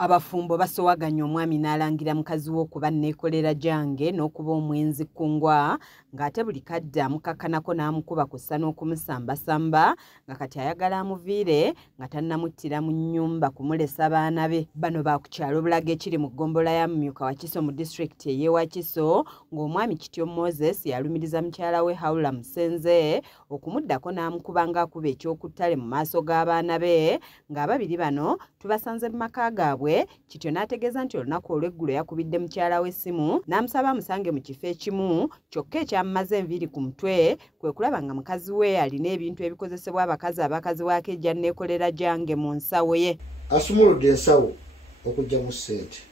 Abafumbo basowaganya omwami n'alangira mukazi we okuba neekolera jange n'okuba omwenzi ku ngwa ng'ate buli kadde amukakkanako n'amukuba kussa n'okumusambasamba nga kati ayagala amuviire nga tannamuttira mu nnyumba kumulesa baana be. Bano ba ku kyalo Bulaga ekiri mu ggombolola ya Mumyuka Wakiso mu disitulikiti ey'e Wakiso ng'omwami Kityo Moses yalumiriza mukyala we Hawula Musenze okumuddako n'amukuba ng'akuba ekyokuttale mu maaso g'abaana be ng'ababiri bano tubasanze mu maka gaabwe. Kityo n'ategeeza nti olunaku olw'eggulo yakubidde mukyala we essimu n'amusaba amusange mu kifo ekimu kyokka ekyamumaze enviiri ku mutwe kwe kulaba nga mukazi we alina ebintu ebikozesebwa abakazi waake ejja neekolera jange mu nsawo ye. Asumuludde ensawo okugyamu ssente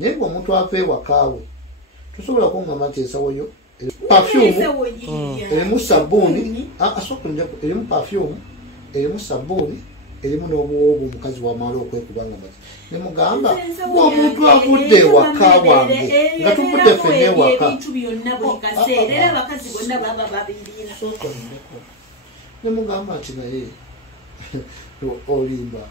naye ng'omuntu ava ewakaawe tosobola kungamba nti ensawo yo erimu sabbuuni erimu pafyumu erimu sabbuuni erimu n'obuwoobu omukazi wamala okwekuba nga mati ne mugamba ng'omuntu avudde ewaka wange nga tuvudde ffenna ewaka ne mugamba nti naye olimba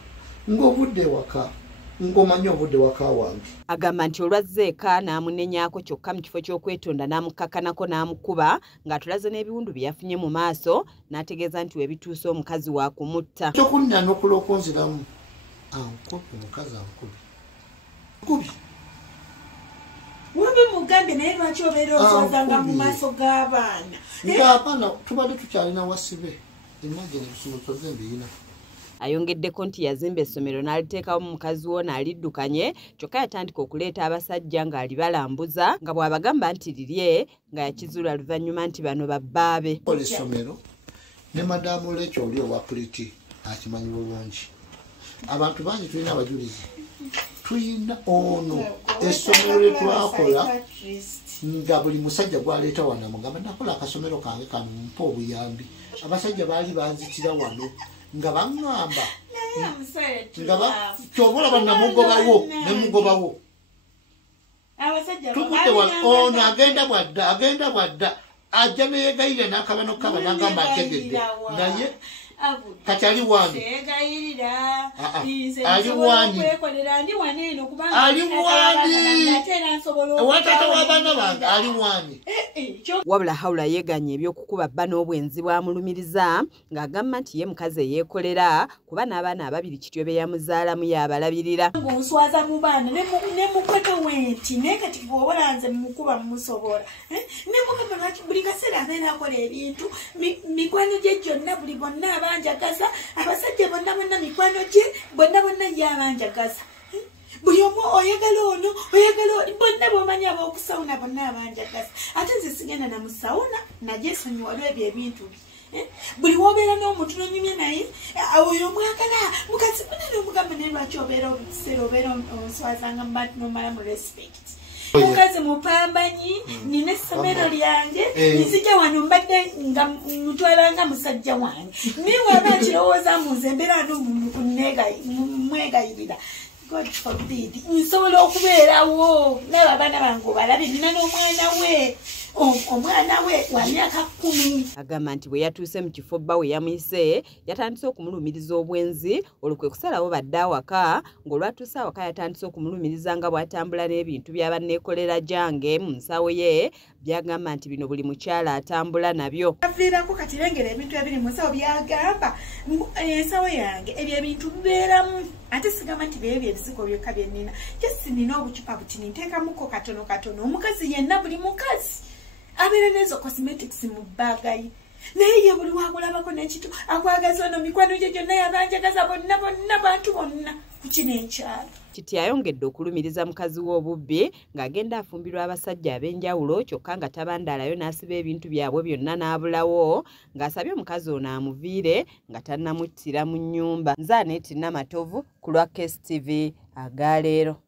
ng'ovudde ewaka ng'omanyi ovudde waka wange. Agamba nti olwazze eka n'amunenyaako kyokka mu kifo ky'okwetonda n'amukakkanako n'amukuba ng'atulaze n'ebiwundu bye yafunye mu maaso n'ategeeza nti webituuse omukazi wa kumutta. Kyokunnina n'okulooka onziramu ankubi omukazi ankubi wabe mugambe naye lwaki obeera ozozanga mu maaso g'abaana ng'abaana tubadde tukyalina wasibe imagine ebisumuluzo mbiyina. Ayongeddeko nti yazimba essomero n'aliteekawo mukazi wo n'aliddukanye kyokka yatandika okuleeta abasajja ng'alibalambuza nga bw'abagamba nti lirye nga yakizuula luvannyuma nti bano babbaabe. Essomero ne madamu Lecho oli owa Puliti akimanyi bulungi. Abantu bangi tulina abajulizi. Tulina ono essomero lye twakola nga buli musajja gwaleeta wano amugamba nakola akasomero kange kano mpa obuyambi. Abasajja baali banzitira wano nga baŋŋamba ky'oba olaba namugobawo ne mugobawo tugudde ono agenda bwadda ajja neyeegayirira n'akaba n'okukaba n'agamba ategedde naye kati ali wani owatata w'abaana bange ali wani. Wabula Hawula yeeganye ebyokukuba bba n'obwenzi bwamulumiriza ng'agamba nti ye mukazi eyeekolera kuba n'abaana ababiri Kityo be yamuzaalamu y'abalabirira. Ng'onswaza mu baana ne mukwata wenti naye kati bw'obolanze mukuba mumusobola ne mugamba lwaki buli kaseera abeera akola ebintu mikwano gye gyonna buli bonna abanjagaza abasajja bonna mikwano gye bonna y'abanjagaza buli omu oyagala ono bonna b'omanyi ab'okusawuna bonna abanjagaza ate nze sigenda na musawuna najje esonyiwa olw'ebyo ebintu bye buli w'obeera n'omuntu n'onyumya naye oyo omwagala mukazi munene omugamba naye lwaki obeera obukiseera obeera onswazanga mu bantu n'omala mu respect. Mukazi mupambanyi nina essomero lyange nzija wano mbadde nga mutwalanga musajja wange naye waba akirowooza munze mbeera n'omuntu mwegayirira. God forbid nsobola okubeerawo naye abaana bange obalabe nina omwana we wa myaka 10. Agamba nti bwe yatuuse mu kifo bba we yamuyise yatandise okumulumiriza obwenzi olwo kwe kusalawo badde awaka ng'olwatuuse awaka yatandise okumulumiriza nga bw'atambula n'ebintu by'abanneekolera jange mu nsawo ye byagamba nti bino buli mukyala atambula nabyo. Aviirako kati lengera ebintu ebiri mu nsawo byagamba ensawo yange ebyo ebintu bibeeramu ate sigamba nti bye ebisiko byokka bye nnina just nina obucupa butini nteekamuko katono omukazi yenna buli mukazi abeera n'ezo cosmetics mu bbaaga ye naye ye buli wakulabako n'ekitu akwagaza ono mikwano gye gyonna yabanjagaza bonna bantu bonna ku kino ekyalo. Kiti ayongedde okulumiriza mukazi we obubbi ng'agenda afumbirwa abasajja ab'enjawulo kyokka nga tabandaalayo n'asiba ebintu byabwe byonna n'abulawo ng'asabye omukazi ono amuviire nga tannamuttira mu nnyumba. Nze Aneeti Namatovu ku lwa KSTV Agaleero.